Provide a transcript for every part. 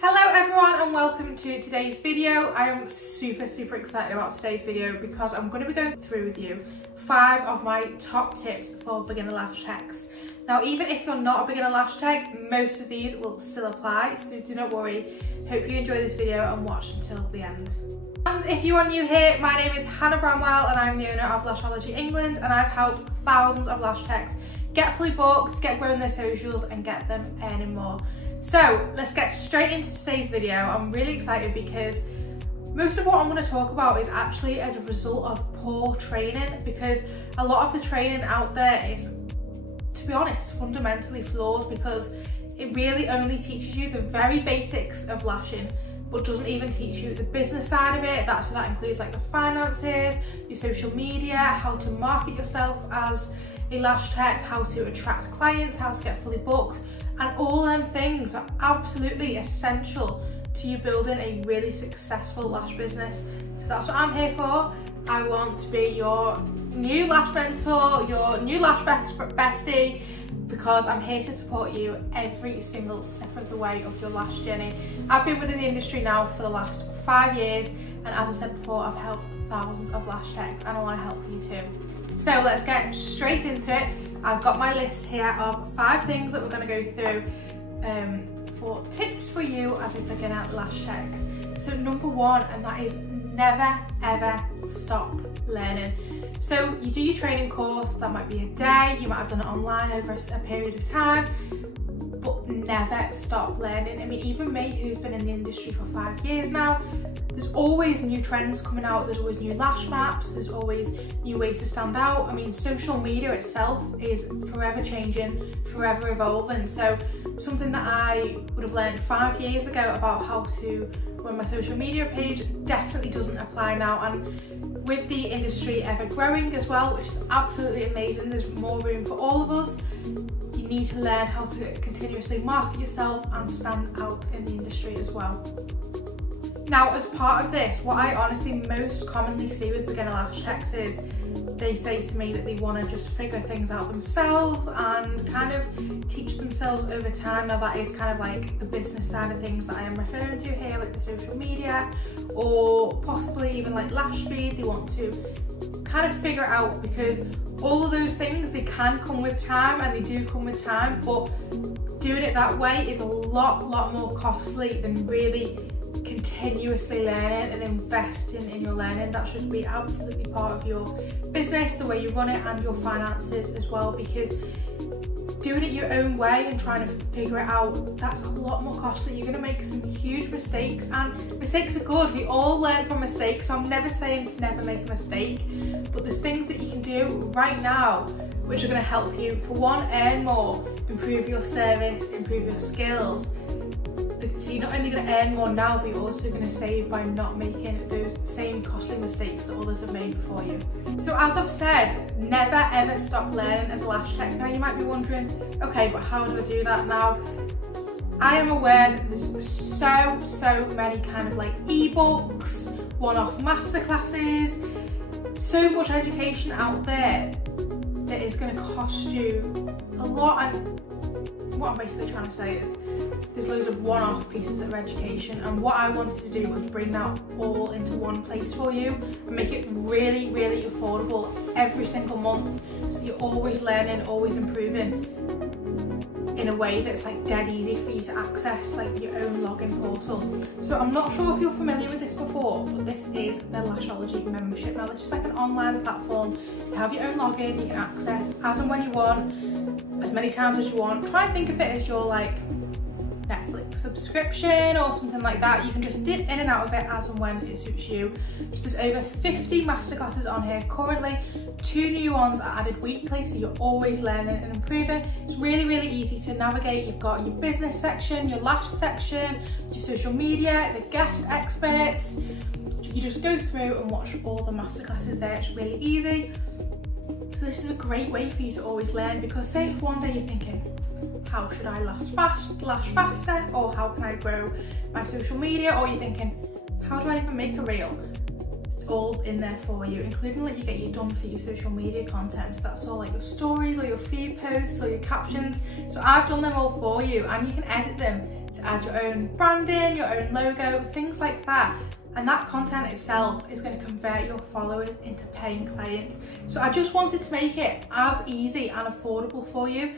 Hello everyone and welcome to today's video. I am super excited about today's video because I'm going to be going through with you 5 of my top tips for beginner lash techs. Now even if you're not a beginner lash tech, most of these will still apply, so do not worry. Hope you enjoy this video and watch until the end. And if you are new here, my name is Hannah Bramwell and I'm the owner of Lashology England, and I've helped thousands of lash techs get fully booked, get growing their socials and get them earning more. So let's get straight into today's video. I'm really excited because most of what I'm going to talk about is actually as a result of poor training, because a lot of the training out there is, to be honest, fundamentally flawed, because it really only teaches you the very basics of lashing but doesn't even teach you the business side of it. That includes like the finances, your social media, how to market yourself as a lash tech, how to attract clients, how to get fully booked, and all them things are absolutely essential to you building a really successful lash business. So that's what I'm here for. I want to be your new lash mentor, your new lash bestie, because I'm here to support you every single step of the way of your lash journey. I've been within the industry now for the last 5 years, and as I said before, I've helped thousands of lash techs and I want to help you too. So let's get straight into it. I've got my list here of 5 things that we're going to go through for tips for you as a beginner lash tech. So number 1, and that is never ever stop learning. So you do your training course, that might be a day, you might have done it online over a period of time, but never stop learning. I mean, even me, who's been in the industry for 5 years now, there's always new trends coming out, there's always new lash maps, there's always new ways to stand out. I mean, social media itself is forever changing, forever evolving. So something that I would have learned 5 years ago about how to run my social media page definitely doesn't apply now. And with the industry ever growing as well, which is absolutely amazing, there's more room for all of us. You need to learn how to continuously market yourself and stand out in the industry as well. Now, as part of this, what I honestly most commonly see with beginner lash techs is they say to me that they want to just figure things out themselves and kind of teach themselves over time. Now that is kind of like the business side of things that I am referring to here, like the social media, or possibly even like lash speed. They want to kind of figure it out, because all of those things, they can come with time, and they do come with time, but doing it that way is a lot more costly than really continuously learning and investing in your learning. That should be absolutely part of your business, the way you run it, and your finances as well, because doing it your own way and trying to figure it out, that's a lot more costly. You're going to make some huge mistakes, and mistakes are good. We all learn from mistakes, so I'm never saying to never make a mistake, but there's things that you can do right now which are going to help you, for one, earn more, improve your service, improve your skills. So you're not only going to earn more now, but you're also going to save by not making those same costly mistakes that others have made before you. So as I've said, never ever stop learning as a lash tech. Now you might be wondering, okay, but how do I do that? Now, I am aware that there's so many kind of like ebooks, one-off masterclasses, so much education out there that is going to cost you a lot. And what I'm basically trying to say is there's loads of one-off pieces of education, and what I wanted to do was bring that all into one place for you and make it really affordable every single month, so you're always learning, always improving in a way that's like dead easy for you to access, like your own login portal. So I'm not sure if you're familiar with this before, but this is the Lashology membership. Now this is like an online platform. You have your own login, you can access as and when you want, as many times as you want. Try and think of it as your like Netflix subscription or something like that. You can just dip in and out of it as and when it suits you. So there's over 50 masterclasses on here currently. 2 new ones are added weekly, so you're always learning and improving. It's really easy to navigate. You've got your business section, your lash section, your social media, the guest experts. You just go through and watch all the masterclasses there. It's really easy. So this is a great way for you to always learn, because say if one day you're thinking, how should I lash faster, or how can I grow my social media, or you're thinking, how do I even make a reel? It's all in there for you, including like you get your done for your social media content. So that's all like your stories or your feed posts or your captions. So I've done them all for you, and you can edit them to add your own branding, your own logo, things like that. And that content itself is going to convert your followers into paying clients. So I just wanted to make it as easy and affordable for you.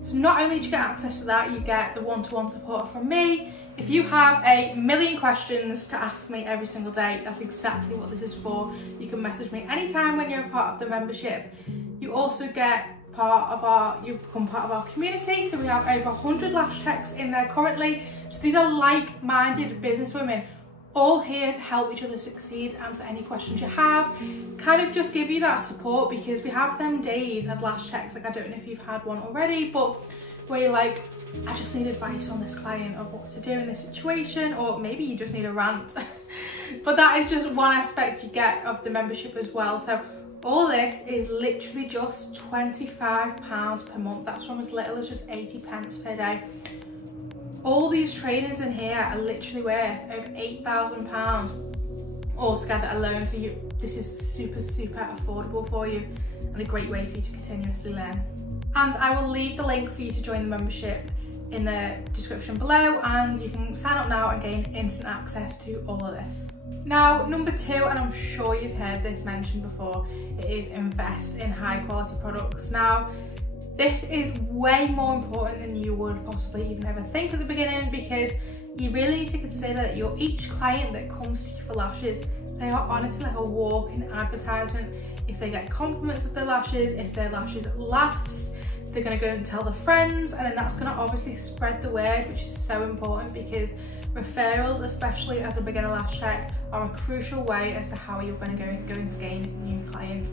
So not only do you get access to that, you get the one-to-one support from me. If you have a million questions to ask me every single day, that's exactly what this is for. You can message me anytime when you're a part of the membership. You also get you become part of our community. So we have over 100 Lash techs in there currently. So these are like-minded businesswomen, all here to help each other succeed, answer any questions you have, kind of just give you that support, because we have them days as Lash techs, like I don't know if you've had one already, but where you're like, I just need advice on this client of what to do in this situation, or maybe you just need a rant. But that is just one aspect you get of the membership as well. So all this is literally just £25 per month. That's from as little as just 80 pence per day. All these trainings in here are literally worth over £8,000 altogether alone. So this is super affordable for you, and a great way for you to continuously learn. And I will leave the link for you to join the membership in the description below, and you can sign up now and gain instant access to all of this. Now, number 2, and I'm sure you've heard this mentioned before, it is invest in high quality products. Now, this is way more important than you would possibly even ever think at the beginning, because you really need to consider that each client that comes to you for lashes, they are honestly like a walking advertisement. If they get compliments of their lashes, if their lashes last, they're going to go and tell their friends, and then that's going to obviously spread the word, which is so important, because referrals, especially as a beginner lash tech, are a crucial way as to how you're going to gain new clients.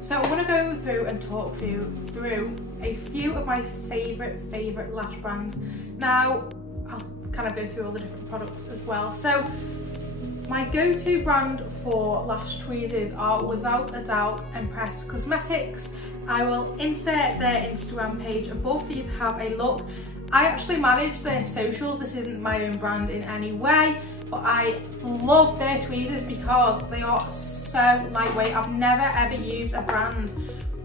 So I want to go through and talk through a few of my favourite lash brands. Now, I'll kind of go through all the different products as well. So my go-to brand for lash tweezers are without a doubt Impress Cosmetics. I will insert their Instagram page above for you to have a look. I actually manage their socials. This isn't my own brand in any way, but I love their tweezers because they are so lightweight. I've never ever used a brand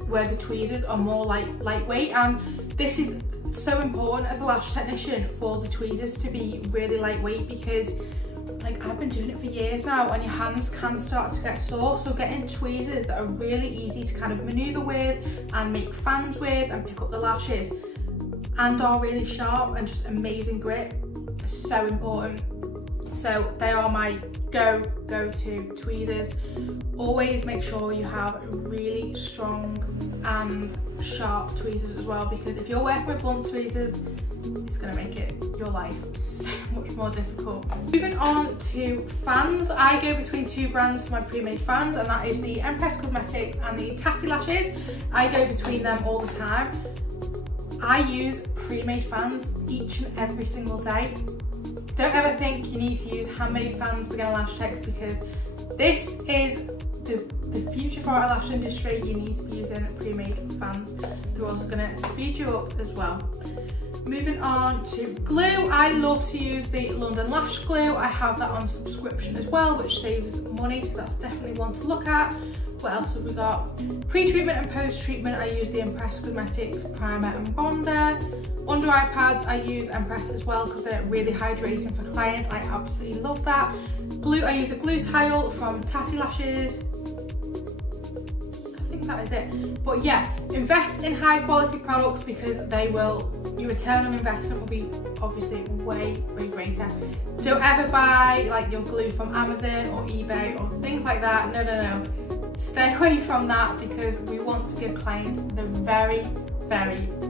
where the tweezers are more lightweight, and this is so important as a lash technician for the tweezers to be really lightweight, because like I've been doing it for years now and your hands can start to get sore. So getting tweezers that are really easy to kind of maneuver with and make fans with and pick up the lashes and are really sharp and just amazing grip is so important. So they are my go-to tweezers. Always make sure you have really strong and sharp tweezers as well, because if you're working with blunt tweezers, it's going to make your life so much more difficult. Moving on to fans, I go between 2 brands for my pre-made fans, and that is the Impress Cosmetics and the Tatty Lashes. I go between them all the time. I use pre-made fans each and every single day. Don't ever think you need to use handmade fans beginner lash techs, because this is the future for our lash industry. You need to be using pre-made fans. They're also going to speed you up as well. Moving on to glue, I love to use the London Lash glue. I have that on subscription as well, which saves money, so that's definitely one to look at. What else have we got? Pre-treatment and post-treatment, I use the Impress Cosmetics primer and bonder. Under eye pads, I use Impress as well because they're really hydrating for clients. I absolutely love that. Glue, I use a glue tile from Tatty Lashes. I think that is it. But yeah, invest in high quality products, because your return on investment will be obviously way greater. Don't ever buy like your glue from Amazon or eBay or things like that. No. Stay away from that, because we want to give clients the very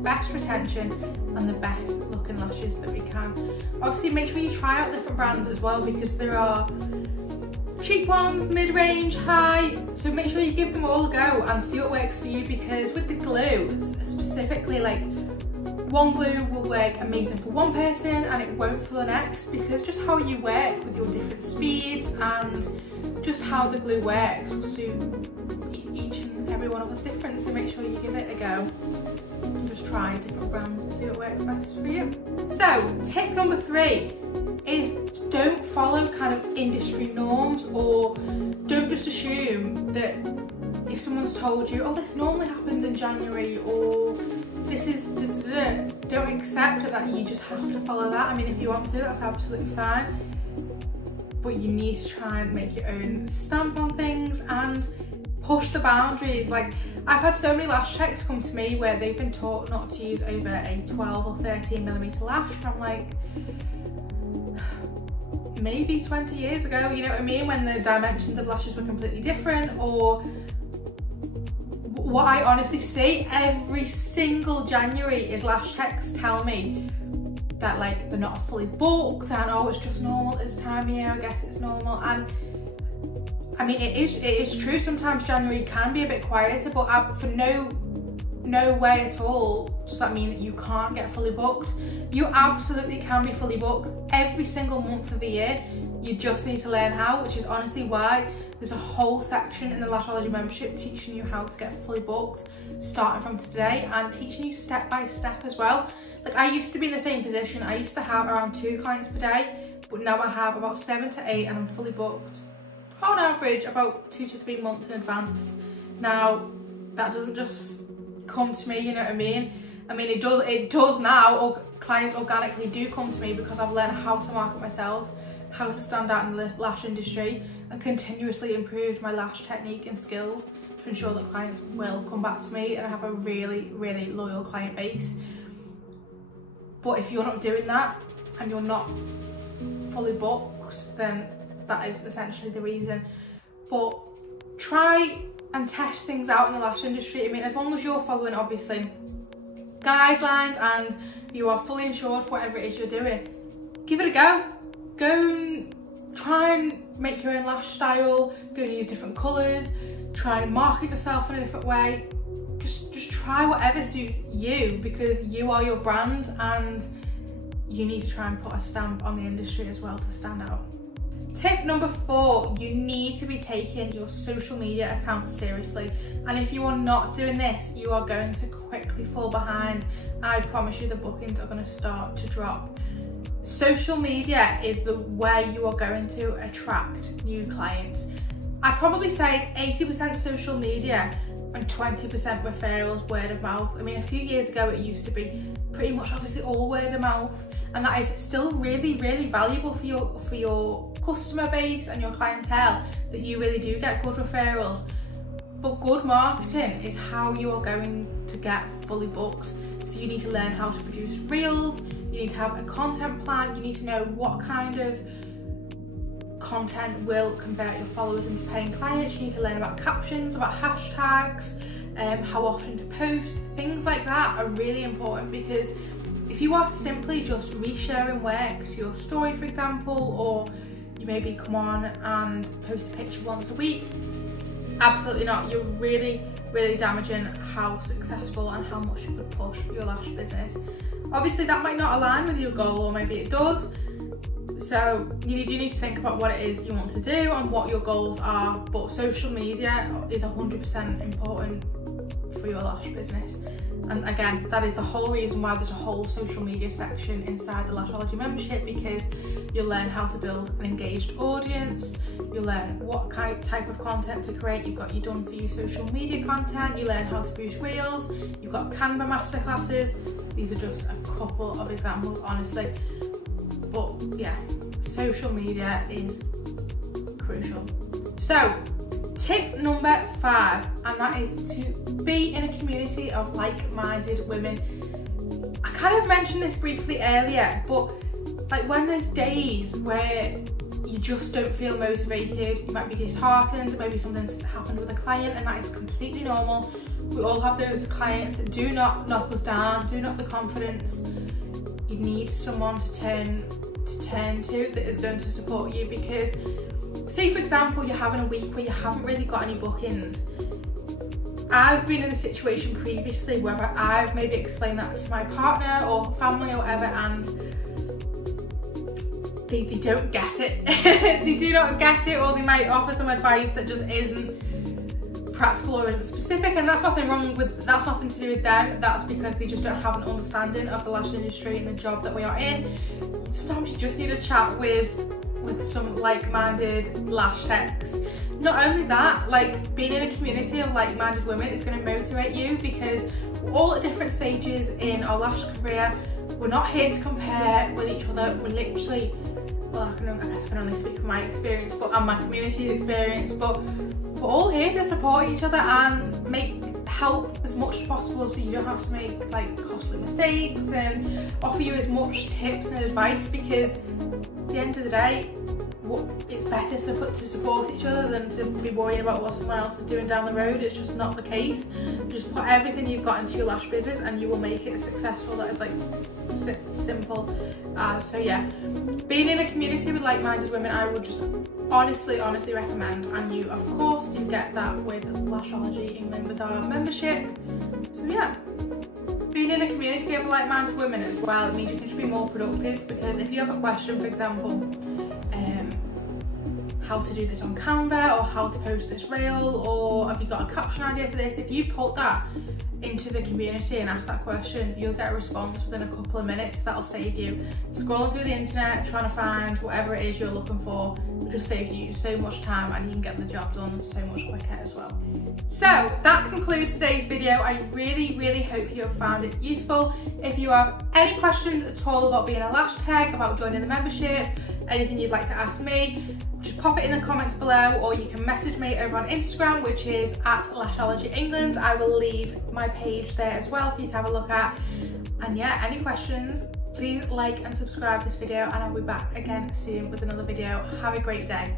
best retention and the best looking lashes that we can. Obviously make sure you try out different brands as well, because there are cheap ones, mid-range, high, so make sure you give them all a go and see what works for you, because with the glue specifically, like one glue will work amazing for one person and it won't for the next, because just how you work with your different speeds and just how the glue works will suit each and every one of us different. So make sure you give it a go and just try different brands and see what works best for you. So tip number 3 is don't follow kind of industry norms, or don't just assume that if someone's told you, oh, this normally happens in January, or this is don't accept that you just have to follow that. I mean, if you want to, that's absolutely fine, but you need to try and make your own stamp on things and push the boundaries. Like, I've had so many lash techs come to me where they've been taught not to use over a 12 or 13mm lash, and I'm like, maybe 20 years ago, you know what I mean, when the dimensions of lashes were completely different. Or what I honestly see every single January is lash techs tell me that like they're not fully booked and oh, it's just normal this time of year, I guess it's normal. And I mean, it is true, sometimes January can be a bit quieter, but for no way at all does that mean that you can't get fully booked. You absolutely can be fully booked every single month of the year. You just need to learn how, which is honestly why there's a whole section in the Lashology membership teaching you how to get fully booked starting from today, and teaching you step by step as well. Like, I used to be in the same position. I used to have around 2 clients per day, but now I have about 7 to 8 and I'm fully booked on average about 2 to 3 months in advance. Now, that doesn't just come to me, you know what I mean? I mean, it does now, or clients organically do come to me because I've learned how to market myself, how to stand out in the lash industry, and continuously improved my lash technique and skills to ensure that clients will come back to me and I have a really, really loyal client base. But if you're not doing that and you're not fully booked, then that is essentially the reason. But try and test things out in the lash industry. I mean, as long as you're following obviously guidelines and you are fully insured for whatever it is you're doing, give it a go. Go and try and make your own lash style, go and use different colours, try and market yourself in a different way. Just try whatever suits you, because you are your brand and you need to try and put a stamp on the industry as well to stand out. Tip number 4, you need to be taking your social media accounts seriously. And if you are not doing this, you are going to quickly fall behind. I promise you the bookings are going to start to drop. Social media is the way you are going to attract new clients. I probably say it's 80% social media and 20% referrals, word of mouth. I mean, a few years ago it used to be pretty much obviously all word of mouth, and that is still really, really valuable for your customer base and your clientele, that you really do get good referrals. But good marketing is how you are going to get fully booked. So you need to learn how to produce reels, you need to have a content plan, you need to know what kind of content will convert your followers into paying clients, you need to learn about captions, about hashtags, how often to post. Things like that are really important, because if you are simply just resharing work to your story, for example, or you maybe come on and post a picture once a week, absolutely not. You're really, really damaging how successful and how much you could push your lash business. Obviously that might not align with your goal, or maybe it does. So you do need to think about what it is you want to do and what your goals are. But social media is 100% important for your lash business. And again, that is the whole reason why there's a whole social media section inside the Lashology membership, because you'll learn how to build an engaged audience, you'll learn what type of content to create, you've got your done for you social media content, you learn how to produce reels, you've got Canva masterclasses. These are just a couple of examples, honestly. But yeah, social media is crucial. So tip number 5, and that is to be in a community of like-minded women. I kind of mentioned this briefly earlier, but like when there's days where you just don't feel motivated, you might be disheartened, maybe something's happened with a client, and that is completely normal. We all have those clients that do not knock us down, do not have the confidence. You need someone to turn to that is going to support you, because say for example you're having a week where you haven't really got any bookings. I've been in a situation previously where I've maybe explained that to my partner or family or whatever, and they don't get it. They do not get it, or they might offer some advice that just isn't practical or isn't specific, and that's nothing wrong with, that's nothing to do with them. That's because they just don't have an understanding of the lash industry and the job that we are in. Sometimes you just need a chat with some like-minded lash techs. Not only that, like being in a community of like-minded women is going to motivate you, because we're all at different stages in our lash career. We're not here to compare with each other. We're literally, well, I guess I can only speak from my experience and my community's experience, but we're all here to support each other and help as much as possible, so you don't have to make like costly mistakes, and offer you as much tips and advice, because at the end of the day, it's better to support each other than to be worrying about what someone else is doing down the road. It's just not the case. Just put everything you've got into your lash business and you will make it successful. That is like simple as. So yeah, being in a community with like-minded women, I would just honestly recommend, and you of course do get that with Lashology England with our membership. So yeah, being in a community of like-minded women as well, it means you can just be more productive, because if you have a question, for example, how to do this on Canva, or how to post this reel, or have you got a caption idea for this, if you put that into the community and ask that question, you'll get a response within a couple of minutes. That'll save you scrolling through the internet trying to find whatever it is you're looking for. It just saves you so much time, and you can get the job done so much quicker as well. So that concludes today's video. I really hope you have found it useful. If you have any questions at all about being a lash tech, about joining the membership, anything you'd like to ask me, just pop it in the comments below, or you can message me over on Instagram, which is @Lashology England. I will leave my page there as well for you to have a look at. And yeah, any questions, please like and subscribe this video, and I'll be back again soon with another video. Have a great day.